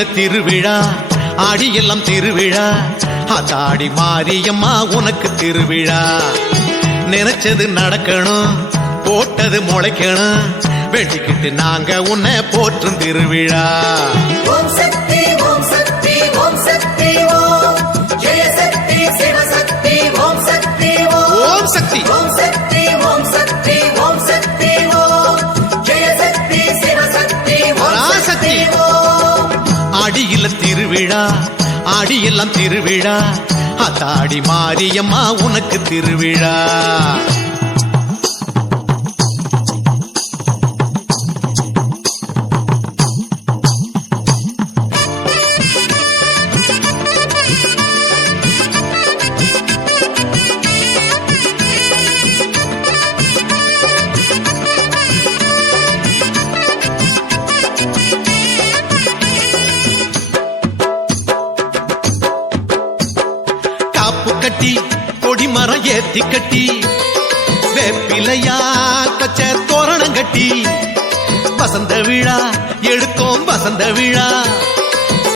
ஆடியில திருவிழா ஆடியெல்லாம் திருவிழா அதாடி மாரியம்மா உனக்கு திருவிழா நினைச்சது நடக்கணும் போட்டது முளைக்கணும் வெட்டிக்கிட்டு நாங்க உன்னை போற்றும் திருவிழா ஓம் சக்தி ஓம் சக்தி ஓம் சக்தி ஓம் ஜெய சக்தி சிவசக்தி ஓம் சக்தி ஓம் சக்தி ஓம் சக்தி ஓம் சக்தி ஓம் சக்தி ஓம் ஜெய சக்தி சிவசக்தி ஓம் சக்தி ஓம் ஆடியில திருவிழா ஆடியெல்லாம் திருவிழா அதாடி மாரியம்மா உனக்கு திருவிழா கட்டி கொடிமரம் ஏத்தி கட்டி வேப்பிலையா பச்சை தோரணம் கட்டி வசந்த விழா எடுத்தோம் வசந்த விழா